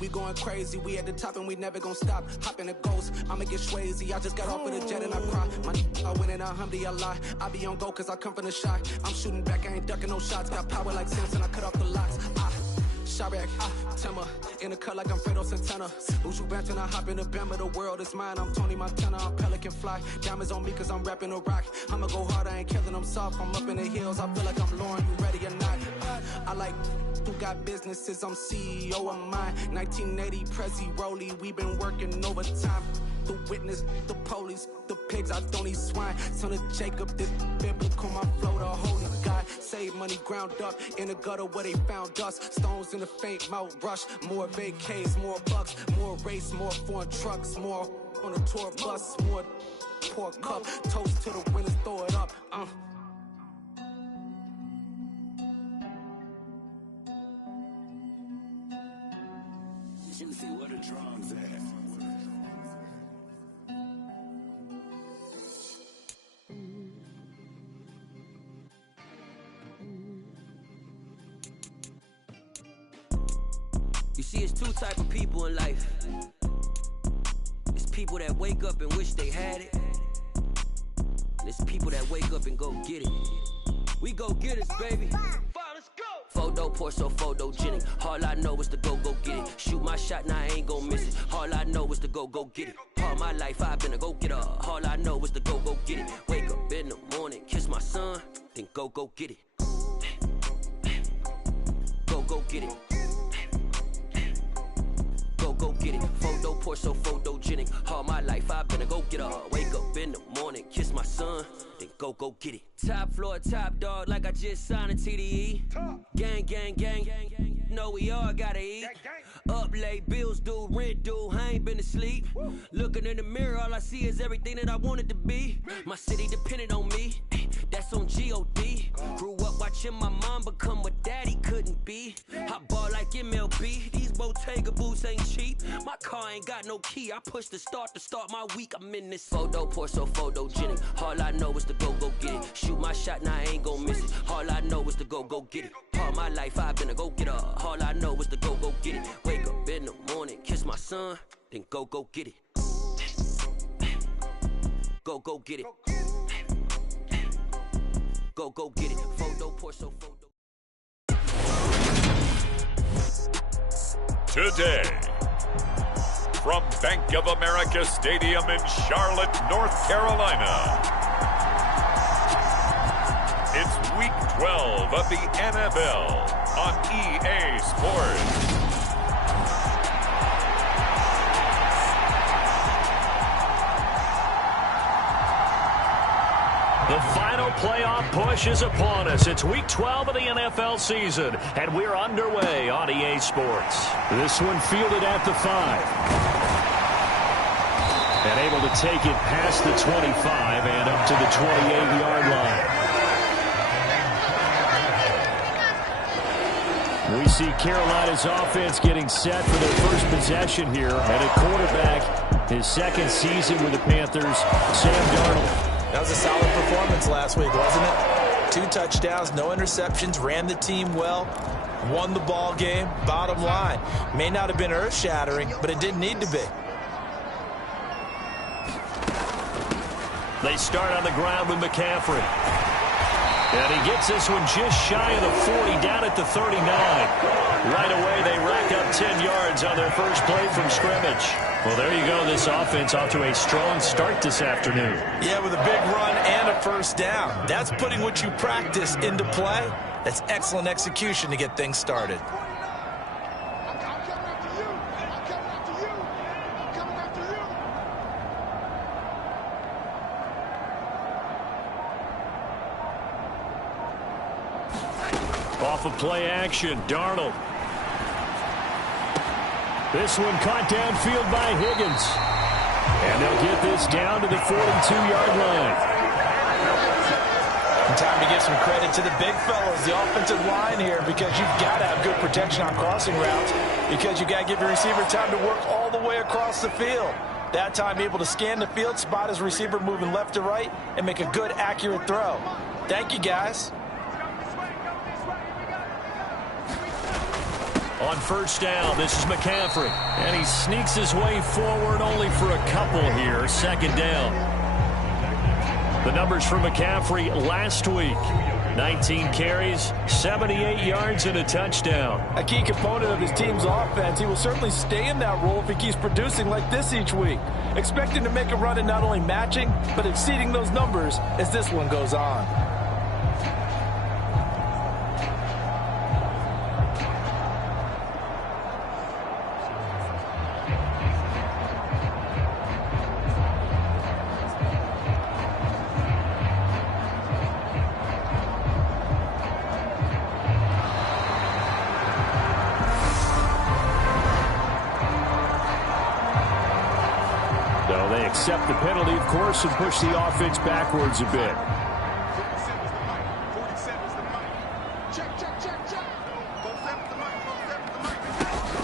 we going crazy. We at the top and we never gonna stop. Hop in a ghost, I'ma get Swayze. I just got off of the jet and I cry. My I win in a Humvee, I lie. I be on go cause I come from the shot. I'm shooting back, I ain't ducking no shots. Got power like Samson, I cut off the locks. Chirac, Timmer, in the cut like I'm Fredo Santana. Buju Banton, I hop in the Bama, the world is mine. I'm Tony Montana, I'm Pelican Fly. Diamonds on me cause I'm rapping a rock. I'ma go hard, I ain't killing them soft. I'm up in the hills, I feel like I'm Lauren, you ready or not? I like who got businesses, I'm CEO of mine. 1980, Prezi Rolly, we been working overtime. The witness, the police, the pigs, I don't eat swine. Son of Jacob, this biblical, my flow, the holy God. Save money ground up in the gutter where they found us. Stones in the faint mouth rush. More vacays, more bucks, more race, more foreign trucks, more on a tour bus, more pour cup. Toast to the winners, throw it up. Juicy, where the drums at? You see, it's two type of people in life. It's people that wake up and wish they had it. And it's people that wake up and go get it. We go get it, baby. Let's go. Photo pour so photogenic. All I know is to go get it. Shoot my shot, now I ain't gon' miss it. All I know is to go get it. All my life I've been a go-getter. All I know is to go get it. Wake up in the morning, kiss my son, then go get it. Go get it. Go get it. Photo pour so photogenic. All my life I've been a go-getter. Wake up in the morning, kiss my son, then go get it. Top floor, top dog, like I just signed a TDE. Gang, gang, gang, gang. Know we all gotta eat. Up late, bills due, rent due, I ain't been asleep. Looking in the mirror, all I see is everything that I wanted to be. My city depended on me, that's on G.O.D. Grew up watching my mom become what daddy couldn't be. I ball like MLB, these Bottega boots ain't cheap. My car ain't got no key, I push the start to start my week. I'm in this photo pour so photogenic. All I know is to go get it. Shoot my shot, now I ain't gon' miss it. All I know is to go get it. All my life I've been a go-getter. All I know is to go get it. Wake up in the morning, kiss my son, then go get it. Go get it. Go get it. Photo pour so photo. Today, from Bank of America Stadium in Charlotte, North Carolina, it's Week 12 of the NFL on EA Sports. The final playoff push is upon us. It's Week 12 of the NFL season, and we're underway on EA Sports. This one fielded at the 5. And able to take it past the 25 and up to the 28-yard line. We see Carolina's offense getting set for their first possession here. And at quarterback, his second season with the Panthers, Sam Darnold. That was a solid performance last week, wasn't it? 2 touchdowns, no interceptions, ran the team well, won the ball game. Bottom line, may not have been earth-shattering, but it didn't need to be. They start on the ground with McCaffrey. And he gets this one just shy of the 40, down at the 39. Right away, they rack up 10 yards on their first play from scrimmage. Well, there you go. This offense off to a strong start this afternoon. Yeah, with a big run and a first down. That's putting what you practice into play. That's excellent execution to get things started. Off of play action, Darnold. This one caught downfield by Higgins. And they'll get this down to the 42-yard line. And time to give some credit to the big fellas, the offensive line here, because you've got to have good protection on crossing routes, because you've got to give your receiver time to work all the way across the field. That time able to scan the field, spot his receiver moving left to right, and make a good, accurate throw. Thank you, guys. On first down, this is McCaffrey. And he sneaks his way forward only for a couple here. Second down. The numbers for McCaffrey last week. 19 carries, 78 yards, and a touchdown. A key component of his team's offense. He will certainly stay in that role if he keeps producing like this each week. Expecting to make a run at not only matching, but exceeding those numbers as this one goes on. Accept the penalty, of course, and push the offense backwards a bit.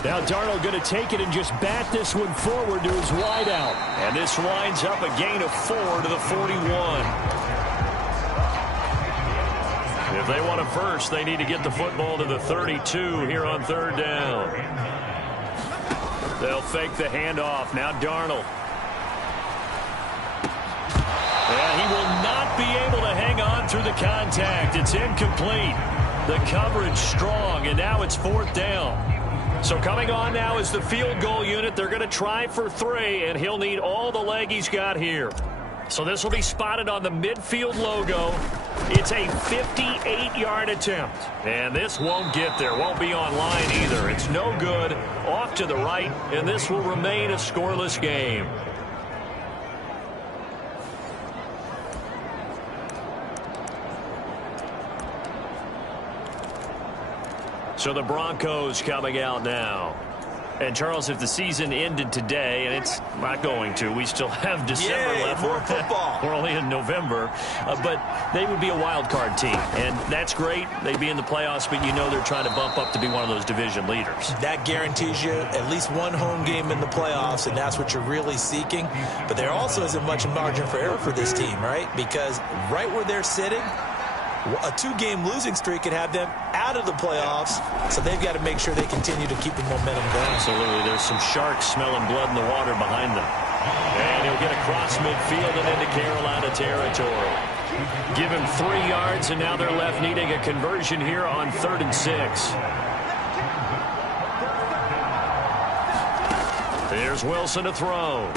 Now Darnold going to take it and just bat this one forward to his wideout. And this winds up a gain of 4 to the 41. If they want a first, they need to get the football to the 32 here on third down. They'll fake the handoff. Now Darnold. And he will not be able to hang on through the contact. It's incomplete. The coverage strong, and now it's fourth down. So coming on now is the field goal unit. They're going to try for 3, and he'll need all the leg he's got here. So this will be spotted on the midfield logo. It's a 58-yard attempt. And this won't get there. Won't be online either. It's no good. Off to the right, and this will remain a scoreless game. So the Broncos coming out now. And, Charles, if the season ended today, and it's not going to, we still have December left. More football. We're only in November. But they would be a wild card team. And that's great. They'd be in the playoffs, but you know they're trying to bump up to be one of those division leaders. That guarantees you at least one home game in the playoffs, and that's what you're really seeking. But there also isn't much margin for error for this team, right? Because right where they're sitting, a 2-game losing streak could have them out of the playoffs, so they've got to make sure they continue to keep the momentum going. Absolutely. There's some sharks smelling blood in the water behind them. And he'll get across midfield and into Carolina territory. Give him 3 yards, and now they're left needing a conversion here on 3rd and 6. Here's Wilson to throw.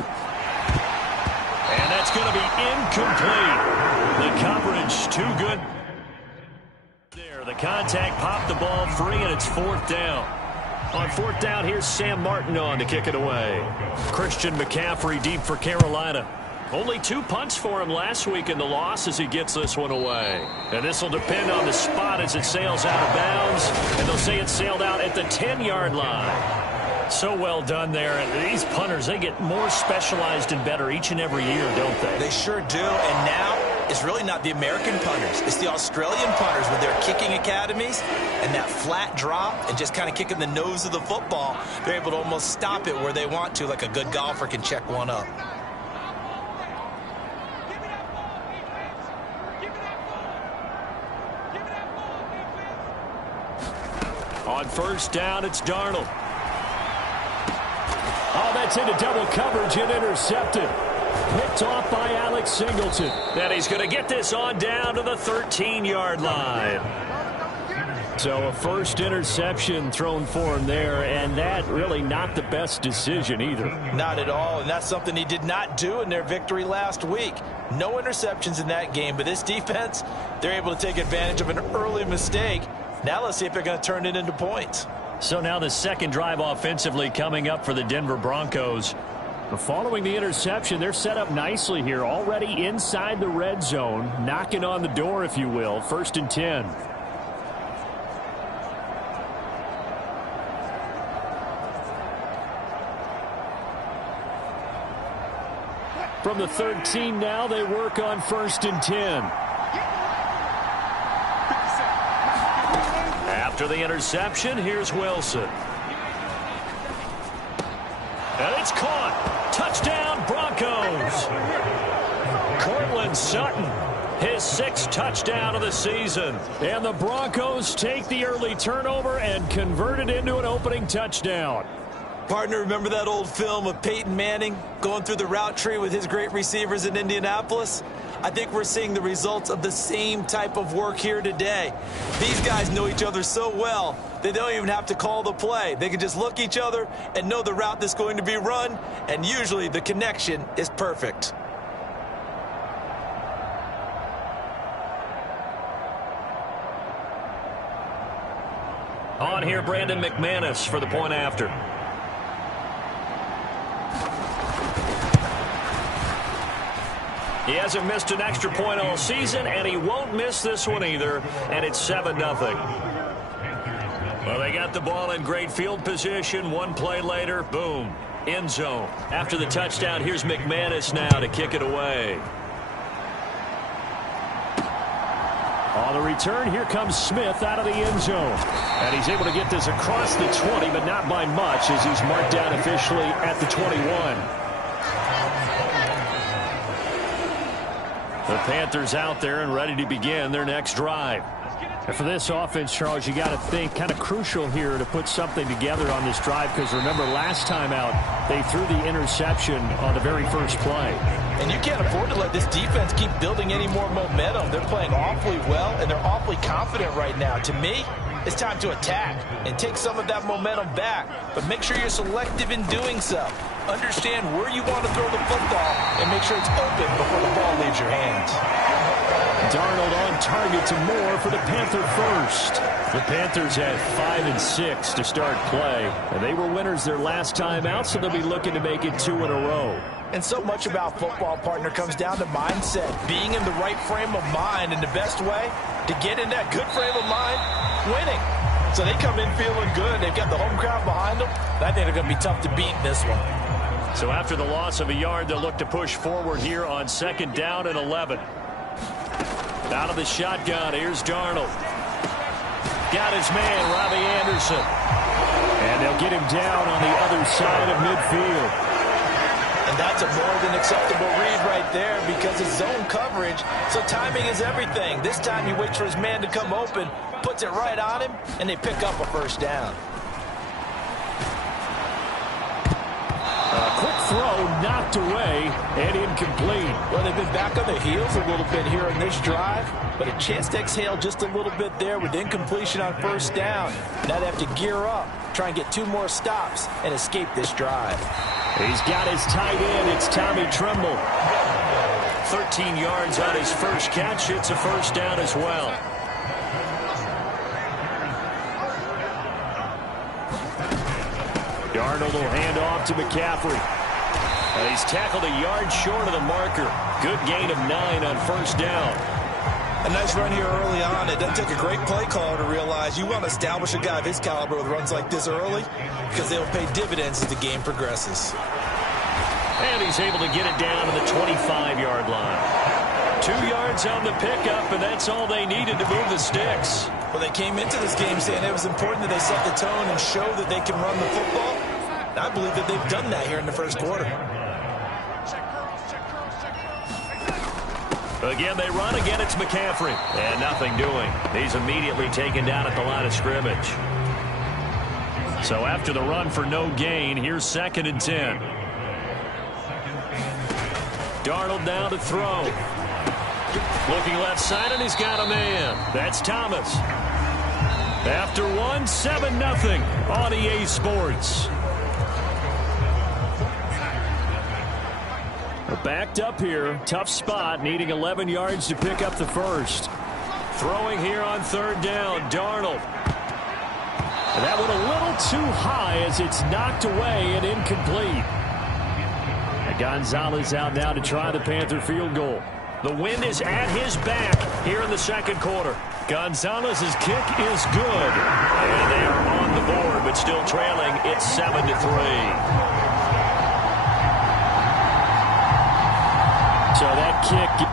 And that's going to be incomplete. The coverage too good. The contact popped the ball free, and it's 4th down. On 4th down, here's Sam Martin on to kick it away. Christian McCaffrey deep for Carolina. Only 2 punts for him last week in the loss as he gets this one away. And this will depend on the spot as it sails out of bounds. And they'll say it sailed out at the 10-yard line. So well done there. And these punters, they get more specialized and better each and every year, don't they? They sure do. And now it's really not the American punters. It's the Australian punters with their kicking academies and that flat drop and just kind of kicking the nose of the football. They're able to almost stop it where they want to, like a good golfer can check one up. On first down, it's Darnold. Oh, that's into double coverage and intercepted. Picked off by Alex Singleton. And he's going to get this on down to the 13-yard line. So a first interception thrown for him there, and that really not the best decision either. Not at all, and that's something he did not do in their victory last week. No interceptions in that game, but this defense, they're able to take advantage of an early mistake. Now let's see if they're going to turn it into points. So now the second drive offensively coming up for the Denver Broncos. Following the interception, they're set up nicely here, already inside the red zone, knocking on the door, if you will. 1st and 10. From the 13 now, they work on 1st and 10. After the interception, here's Wilson. And it's caught. Touchdown, Broncos. Cortland Sutton his 6th touchdown of the season. And the Broncos take the early turnover and convert it into an opening touchdown. Partner, remember that old film of Peyton Manning going through the route tree with his great receivers in Indianapolis? I think we're seeing the results of the same type of work here today. These guys know each other so well, they don't even have to call the play. They can just look each other and know the route that's going to be run, and usually the connection is perfect. On here, Brandon McManus for the point after. He hasn't missed an extra point all season, and he won't miss this one either, and it's 7-0. Well, they got the ball in great field position. One play later, boom, end zone. After the touchdown, here's McManus now to kick it away. On the return, here comes Smith out of the end zone. And he's able to get this across the 20, but not by much, as he's marked down officially at the 21. The Panthers out there and ready to begin their next drive. And for this offense, Charles, you got to think kind of crucial here to put something together on this drive, because remember last time out they threw the interception on the very first play. And you can't afford to let this defense keep building any more momentum. They're playing awfully well, and they're awfully confident right now. To me, it's time to attack and take some of that momentum back, but make sure you're selective in doing so. Understand where you want to throw the football and make sure it's open before the ball leaves your hands. Darnold on target to Moore for the Panther first. The Panthers had 5 and 6 to start play, and they were winners their last time out, so they'll be looking to make it 2 in a row. And so much about football, partner, comes down to mindset, being in the right frame of mind, and the best way to get in that good frame of mind, winning. So they come in feeling good. They've got the home crowd behind them. I think they're going to be tough to beat in this one. So after the loss of a yard, they'll look to push forward here on 2nd down and 11. Out of the shotgun, here's Darnold. Got his man, Robbie Anderson. And they'll get him down on the other side of midfield. And that's a more than acceptable read right there, because it's zone coverage, so timing is everything. This time he waits for his man to come open, puts it right on him, and they pick up a first down. A quick throw knocked away and incomplete. Well, they've been back on their heels a little bit here in this drive, but a chance to exhale just a little bit there with incompletion on first down. Now they have to gear up, try and get 2 more stops and escape this drive. He's got his tight end. It's Tommy Tremble. 13 yards on his first catch. It's a first down as well. Darnold will hand off to McCaffrey. And he's tackled a yard short of the marker. Good gain of 9 on first down. A nice run here early on. It doesn't take a great play caller to realize you want to establish a guy of his caliber with runs like this early, because they'll pay dividends as the game progresses. And he's able to get it down to the 25-yard line. 2 yards on the pickup, and that's all they needed to move the sticks. Well, they came into this game saying it was important that they set the tone and show that they can run the football. And I believe that they've done that here in the first quarter. Again, they run. Again, it's McCaffrey. And nothing doing. He's immediately taken down at the line of scrimmage. So after the run for no gain, here's 2nd and 10. Darnold down to throw. Looking left side, and he's got a man. That's Thomas. After 1, 7-0 on EA Sports. Backed up here. Tough spot, needing 11 yards to pick up the first. Throwing here on 3rd down, Darnold. And that one a little too high as it's knocked away and incomplete. And Gonzalez out now to try the Panther field goal. The wind is at his back here in the 2nd quarter. Gonzalez's kick is good. And they are on the board, but still trailing. It's 7-3. So that kick.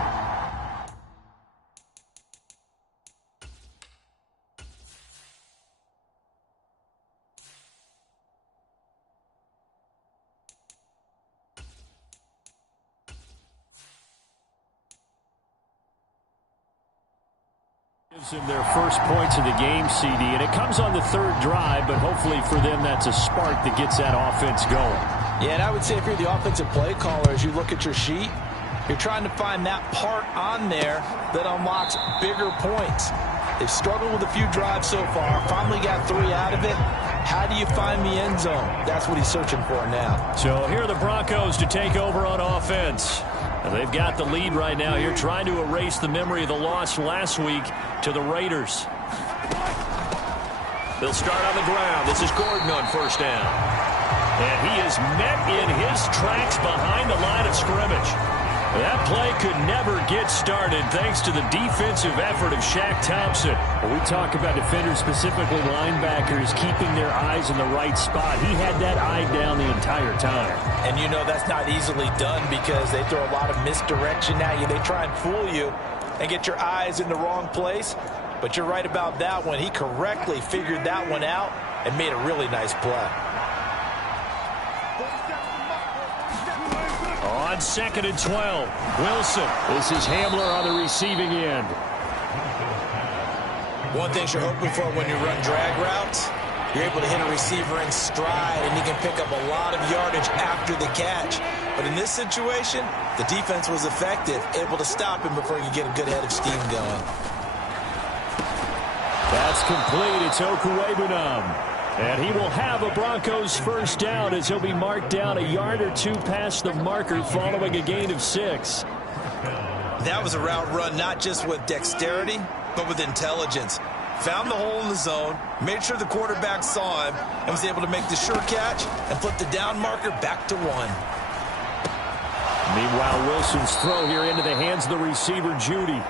Their first points of the game, CD, and it comes on the third drive, but hopefully for them that's a spark that gets that offense going. Yeah, and I would say if you're the offensive play caller, as you look at your sheet, you're trying to find that part on there that unlocks bigger points. They've struggled with a few drives so far, finally got 3 out of it. How do you find the end zone? That's what he's searching for now. So here are the Broncos to take over on offense. And they've got the lead right now here, trying to erase the memory of the loss last week to the Raiders. They'll start on the ground. This is Gordon on first down. And he is met in his tracks behind the line of scrimmage. That play could never get started thanks to the defensive effort of Shaq Thompson. When we talk about defenders, specifically linebackers, keeping their eyes in the right spot, he had that eye down the entire time. And you know that's not easily done because they throw a lot of misdirection at you. They try and fool you and get your eyes in the wrong place. But you're right about that one. He correctly figured that one out and made a really nice play. On 2nd and 12, Wilson. This is Hamler on the receiving end. One thing you're hoping for when you run drag routes, you're able to hit a receiver in stride, and he can pick up a lot of yardage after the catch. But in this situation, the defense was effective, able to stop him before he could get a good head of steam going. That's complete. It's Okuwebunam. And he will have a Broncos first down as he'll be marked down a yard or 2 past the marker following a gain of 6. That was a route run not just with dexterity, but with intelligence. Found the hole in the zone, made sure the quarterback saw him, and was able to make the sure catch and flip the down marker back to 1. Meanwhile, Wilson's throw here into the hands of the receiver, Judy.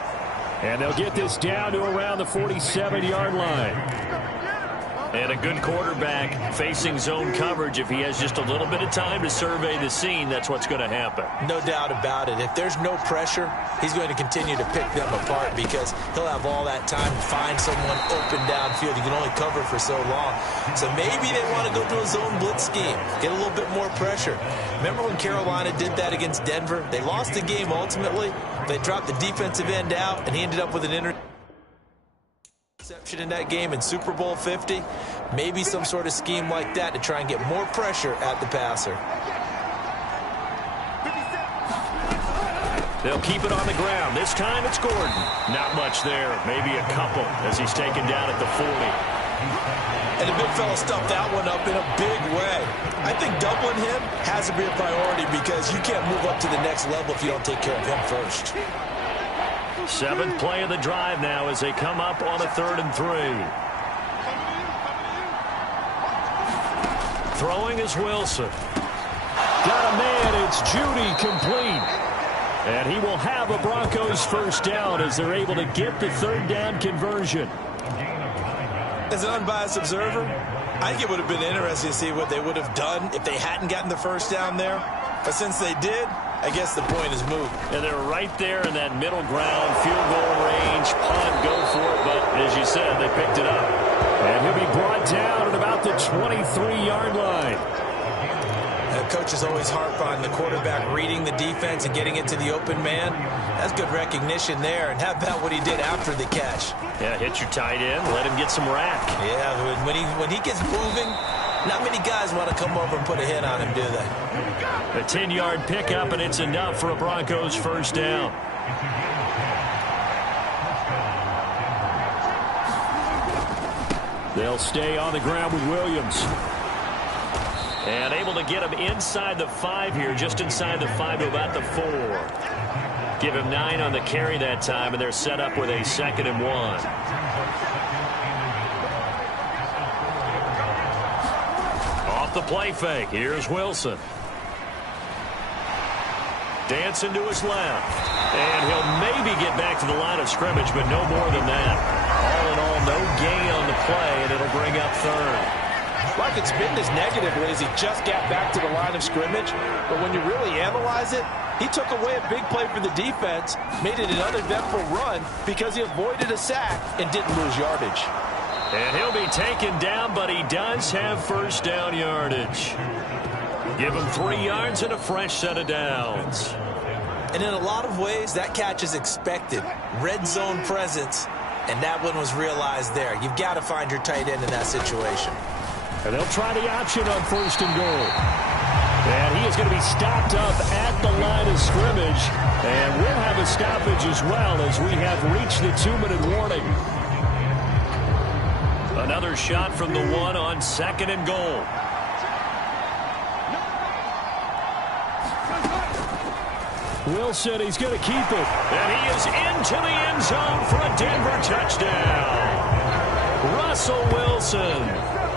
And they'll get this down to around the 47-yard line. And a good quarterback facing zone coverage. If he has just a little bit of time to survey the scene, that's what's going to happen. No doubt about it. If there's no pressure, he's going to continue to pick them apart because he'll have all that time to find someone open downfield. He can only cover for so long. So maybe they want to go to a zone blitz scheme, get a little bit more pressure. Remember when Carolina did that against Denver? They lost the game ultimately. They dropped the defensive end out, and he ended up with an interception in that game in Super Bowl 50. Maybe some sort of scheme like that to try and get more pressure at the passer. They'll keep it on the ground. This time it's Gordon. Not much there. Maybe a couple as he's taken down at the 40. And the big fella stuffed that one up in a big way. I think doubling him has to be a priority because you can't move up to the next level if you don't take care of him first. 7th play of the drive now as they come up on a 3rd and 3. Throwing is Wilson. Got a man. It's Judy complete. And he will have a Broncos first down as they're able to get the 3rd down conversion. As an unbiased observer, I think it would have been interesting to see what they would have done if they hadn't gotten the first down there. But since they did, I guess the point is moot. And they're right there in that middle ground, field goal range, punt, go for it. But as you said, they picked it up. And he'll be brought down at about the 23-yard line. And coaches always harp on the quarterback reading the defense and getting it to the open man. That's good recognition there. And how about what he did after the catch? Yeah, hit your tight end, let him get some rack. Yeah, when he gets moving, not many guys want to come over and put a hit on him, do they? A 10-yard pickup, and it's enough for a Broncos first down. They'll stay on the ground with Williams. And able to get him inside the 5 here, just inside the 5 to about the 4. Give him 9 on the carry that time, and they're set up with a 2nd and 1. The play fake. Here's Wilson. Dancing to his left. And he'll maybe get back to the line of scrimmage, but no more than that. All in all, no gain on the play, and it'll bring up 3rd. Like it's been as negatively as he just got back to the line of scrimmage. But when you really analyze it, he took away a big play for the defense, made it an uneventful run because he avoided a sack and didn't lose yardage. And he'll be taken down, but he does have first down yardage. Give him 3 yards and a fresh set of downs. And in a lot of ways, that catch is expected. Red zone presence. And that one was realized there. You've got to find your tight end in that situation. And they'll try the option on 1st and goal. And he is going to be stopped up at the line of scrimmage. And we'll have a stoppage as well as we have reached the 2-minute warning. Another shot from the 1 on 2nd and goal. Wilson, he's going to keep it. And he is into the end zone for a Denver touchdown. Russell Wilson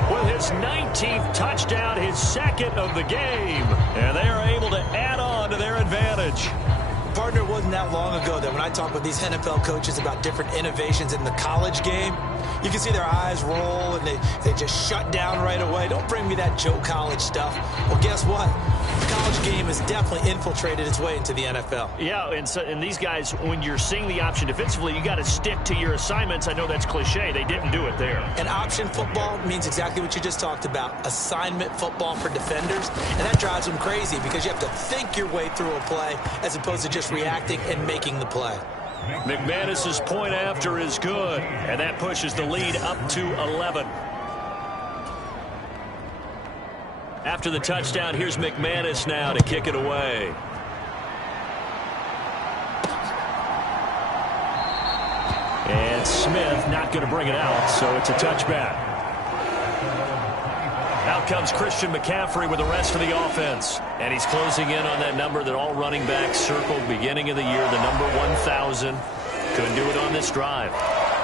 with his 19th touchdown, his 2nd of the game. And they are able to add on to their advantage. Partner, it wasn't that long ago that when I talk with these NFL coaches about different innovations in the college game, you can see their eyes roll and they just shut down right away. Don't bring me that Joe College stuff. Well, guess what? The college game has definitely infiltrated its way into the NFL. Yeah, and these guys, when you're seeing the option defensively, you got to stick to your assignments. I know that's cliche. They didn't do it there. And option football means exactly what you just talked about, assignment football for defenders. And that drives them crazy because you have to think your way through a play as opposed to just reacting and making the play. McManus's point after is good, and that pushes the lead up to 11. After the touchdown, here's McManus now to kick it away. And Smith not going to bring it out, so it's a touchback. Out comes Christian McCaffrey with the rest of the offense. And he's closing in on that number that all running backs circled beginning of the year, the number 1,000. Couldn't do it on this drive.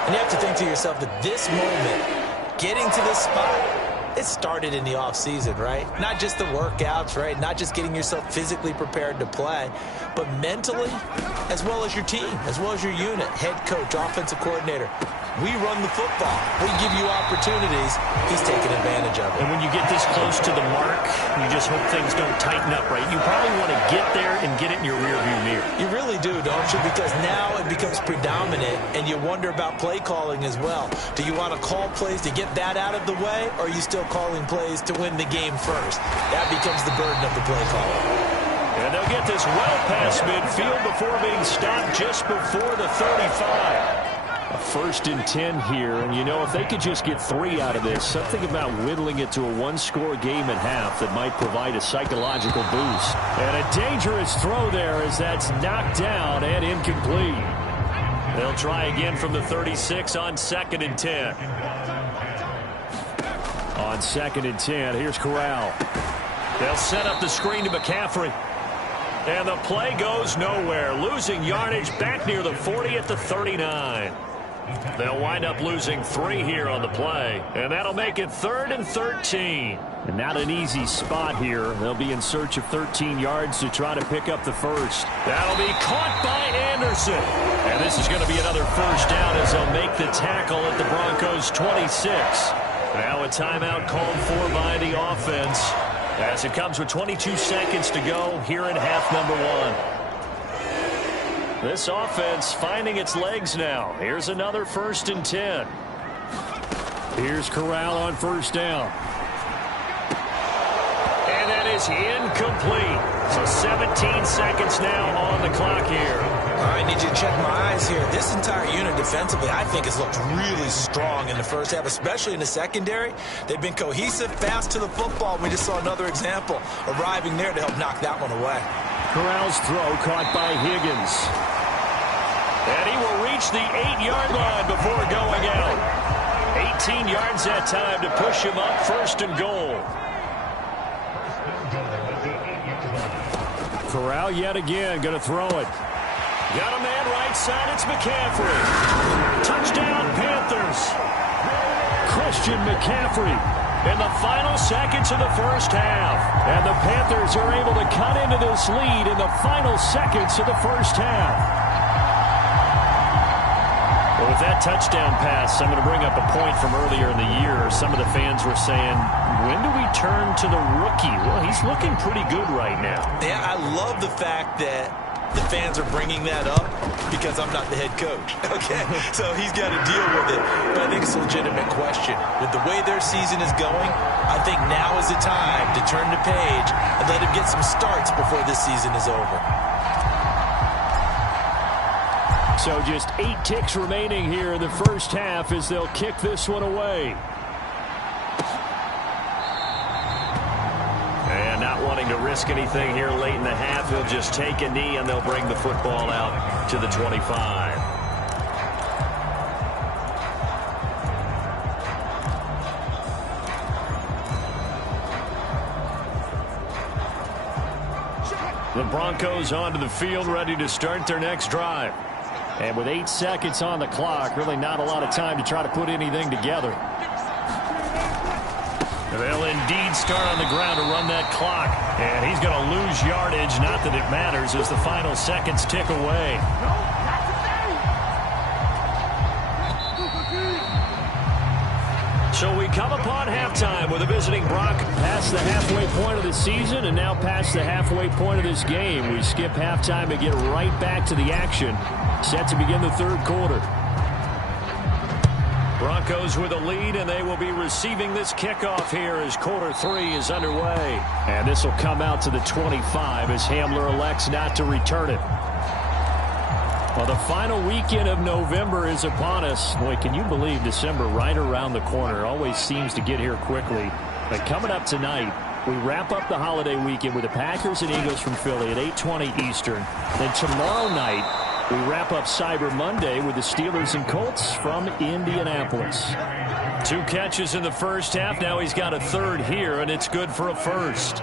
And you have to think to yourself that this moment, getting to this spot, it started in the offseason, right? Not just the workouts, right? Not just getting yourself physically prepared to play, but mentally, as well as your team, as well as your unit, head coach, offensive coordinator. We run the football. We give you opportunities. He's taking advantage of it. And when you get this close to the mark, you just hope things don't tighten up, right? You probably want to get there and get it in your rearview mirror. You really do, don't you? Because now it becomes predominant, and you wonder about play calling as well. Do you want to call plays to get that out of the way, or are you still calling plays to win the game first? That becomes the burden of the play caller. And they'll get this well past midfield before being stopped just before the 35. A 1st and 10 here, and you know, if they could just get 3 out of this, something about whittling it to a 1-score game at half that might provide a psychological boost. And a dangerous throw there as that's knocked down and incomplete. They'll try again from the 36 on 2nd and 10. On 2nd and 10, here's Corral. They'll set up the screen to McCaffrey. And the play goes nowhere, losing yardage back near the 40 at the 39. They'll wind up losing 3 here on the play, and that'll make it 3rd and 13. And not an easy spot here. They'll be in search of 13 yards to try to pick up the first. That'll be caught by Anderson. And this is going to be another first down as they'll make the tackle at the Broncos' 26. Now a timeout called for by the offense as it comes with 22 seconds to go here in half number 1. This offense finding its legs now. Here's another 1st and 10. Here's Corral on 1st down. And that is incomplete. So 17 seconds now on the clock here. I need you to check my eyes here. This entire unit defensively, I think, has looked really strong in the first half, especially in the secondary. They've been cohesive, fast to the football. We just saw another example arriving there to help knock that one away. Corral's throw caught by Higgins. And he will reach the 8-yard line before going out. 18 yards that time to push him up 1st and goal. Corral yet again going to throw it. Got a man right side. It's McCaffrey. Touchdown, Panthers. Christian McCaffrey in the final seconds of the first half. And the Panthers are able to cut into this lead in the final seconds of the first half. Well, with that touchdown pass, I'm going to bring up a point from earlier in the year. Some of the fans were saying, when do we turn to the rookie? Well, he's looking pretty good right now. Yeah, I love the fact that the fans are bringing that up because I'm not the head coach. Okay, so he's got to deal with it. But I think it's a legitimate question. With the way their season is going, I think now is the time to turn the page and let him get some starts before this season is over. So just 8 ticks remaining here in the first half as they'll kick this one away. And not wanting to risk anything here late in the half, he'll just take a knee and they'll bring the football out to the 25. The Broncos onto the field, ready to start their next drive. And with 8 seconds on the clock, really not a lot of time to try to put anything together. They'll indeed start on the ground to run that clock. And he's going to lose yardage, not that it matters, as the final seconds tick away. So we come upon halftime with a visiting Bronc past the halfway point of the season and now past the halfway point of this game. We skip halftime and get right back to the action. Set to begin the third quarter. Broncos with a lead, and they will be receiving this kickoff here as quarter 3 is underway. And this will come out to the 25 as Hamler elects not to return it. Well, the final weekend of November is upon us. Boy, can you believe December right around the corner? Always seems to get here quickly. But coming up tonight, we wrap up the holiday weekend with the Packers and Eagles from Philly at 8:20 Eastern. Then tomorrow night, we wrap up Cyber Monday with the Steelers and Colts from Indianapolis. 2 catches in the first half. Now he's got a third here, and it's good for a first.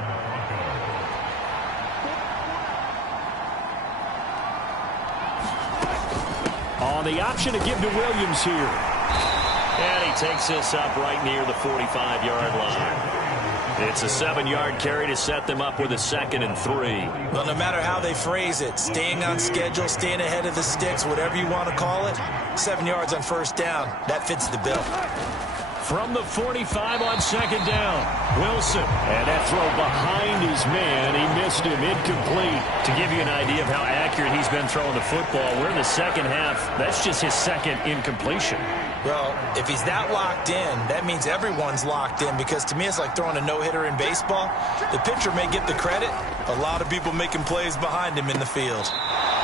On the option to give to Williams here. And he takes this up right near the 45-yard line. It's a 7-yard carry to set them up with a 2nd and 3. Well, no matter how they phrase it, staying on schedule, staying ahead of the sticks, whatever you want to call it, 7 yards on first down, that fits the bill. From the 45 on 2nd down, Wilson. And that throw behind his man. He missed him, incomplete. To give you an idea of how accurate he's been throwing the football, we're in the second half. That's just his 2nd incompletion. Well, if he's that locked in, that means everyone's locked in, because to me it's like throwing a no-hitter in baseball. The pitcher may get the credit. A lot of people making plays behind him in the field.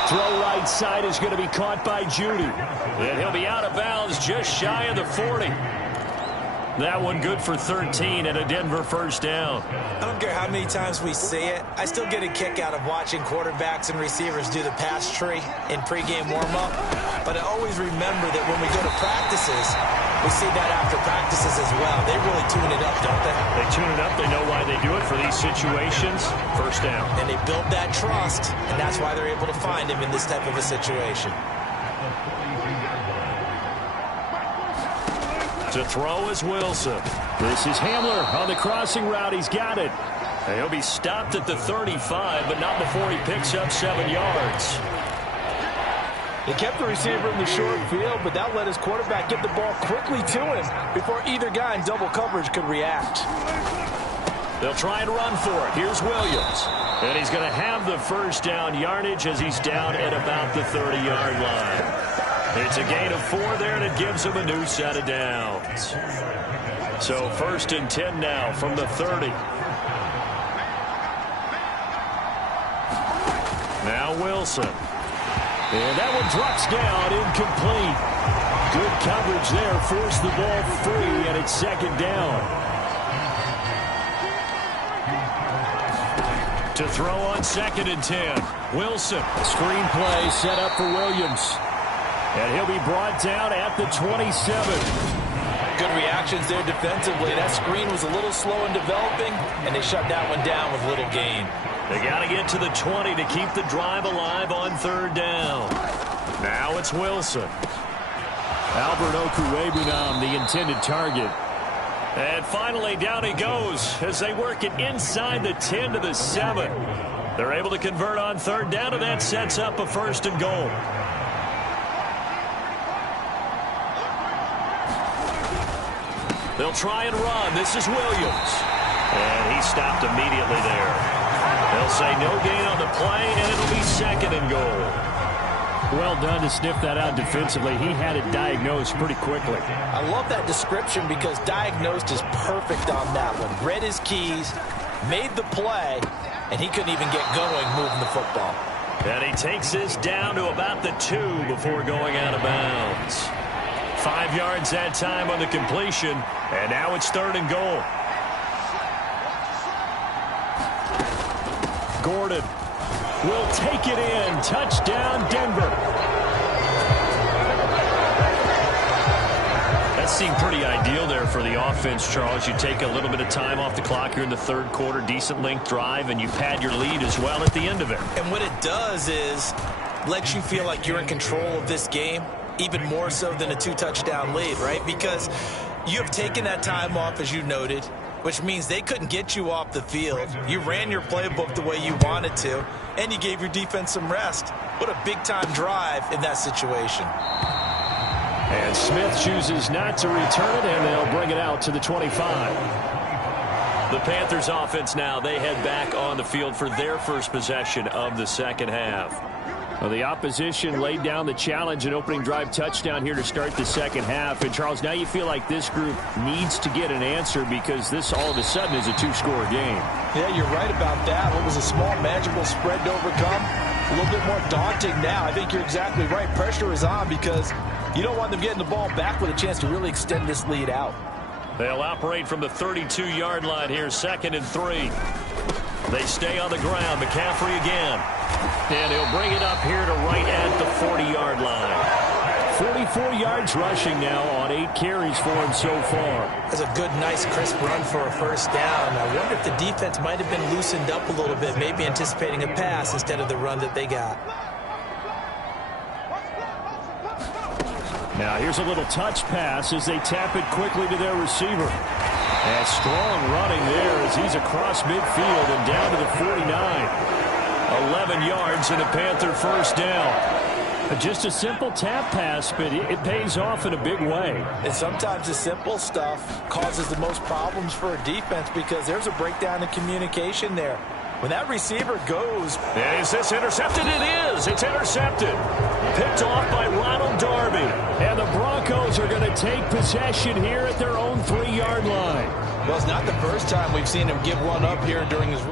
Throw right side is going to be caught by Judy. And he'll be out of bounds just shy of the 40. That one good for 13 and a Denver first down. I don't care how many times we say it. I still get a kick out of watching quarterbacks and receivers do the pass tree in pregame warm-up. But I always remember that when we go to practices, we see that after practices as well. They really tune it up, don't they? They tune it up. They know why they do it for these situations. First down. And they build that trust, and that's why they're able to find him in this type of a situation. To throw is Wilson. This is Hamler on the crossing route. He's got it. And he'll be stopped at the 35, but not before he picks up 7 yards. He kept the receiver in the short field, but that let his quarterback get the ball quickly to him before either guy in double coverage could react. They'll try and run for it. Here's Williams. And he's going to have the first down yardage as he's down at about the 30-yard line. It's a gain of 4 there, and it gives him a new set of downs. So 1st and 10 now from the 30. Now Wilson. And that one drops down, incomplete. Good coverage there, forced the ball free, and it's 2nd down. To throw on 2nd and 10. Wilson. Screen play set up for Williams. And he'll be brought down at the 27. Good reactions there defensively. That screen was a little slow in developing, and they shut that one down with little gain. They got to get to the 20 to keep the drive alive on 3rd down. Now it's Wilson. Albert Okwuegbunam, the intended target. And finally down he goes as they work it inside the 10 to the 7. They're able to convert on 3rd down, and that sets up a 1st and goal. They'll try and run. This is Williams. And he stopped immediately there. They'll say no gain on the play, and it'll be 2nd and goal. Well done to sniff that out defensively. He had it diagnosed pretty quickly. I love that description because diagnosed is perfect on that one. Read his keys, made the play, and he couldn't even get going moving the football. And he takes this down to about the 2 before going out of bounds. 5 yards that time on the completion, and now it's 3rd and goal. Gordon will take it in. Touchdown, Denver. That seemed pretty ideal there for the offense, Charles. You take a little bit of time off the clock here in the 3rd quarter, decent length drive, and you pad your lead as well at the end of it. And what it does is lets you feel like you're in control of this game, even more so than a 2-touchdown lead, right? Because you have taken that time off, as you noted, which means they couldn't get you off the field. You ran your playbook the way you wanted to, and you gave your defense some rest. What a big-time drive in that situation. And Smith chooses not to return it, and they'll bring it out to the 25. The Panthers offense now, they head back on the field for their first possession of the 2nd half. Well, the opposition laid down the challenge, an opening drive touchdown here to start the 2nd half. And, Charles, now you feel like this group needs to get an answer because this all of a sudden is a 2-score game. Yeah, you're right about that. What was a small, manageable spread to overcome, a little bit more daunting now. I think you're exactly right. Pressure is on because you don't want them getting the ball back with a chance to really extend this lead out. They'll operate from the 32-yard line here, 2nd and 3. They stay on the ground. McCaffrey again. And he'll bring it up here to right at the 40-yard line. 44 yards rushing now on 8 carries for him so far. That's a good, nice, crisp run for a 1st down. I wonder if the defense might have been loosened up a little bit, maybe anticipating a pass instead of the run that they got. Now here's a little touch pass as they tap it quickly to their receiver. And strong running there as he's across midfield and down to the 49. 11 yards and a Panther 1st down. Just a simple tap pass, but it pays off in a big way. And sometimes the simple stuff causes the most problems for a defense because there's a breakdown in communication there. When that receiver goes... Is this intercepted? It is. It's intercepted. Picked off by Ronald Darby. And the Broncos are going to take possession here at their own 3-yard line. Well, it's not the first time we've seen him give one up here during his...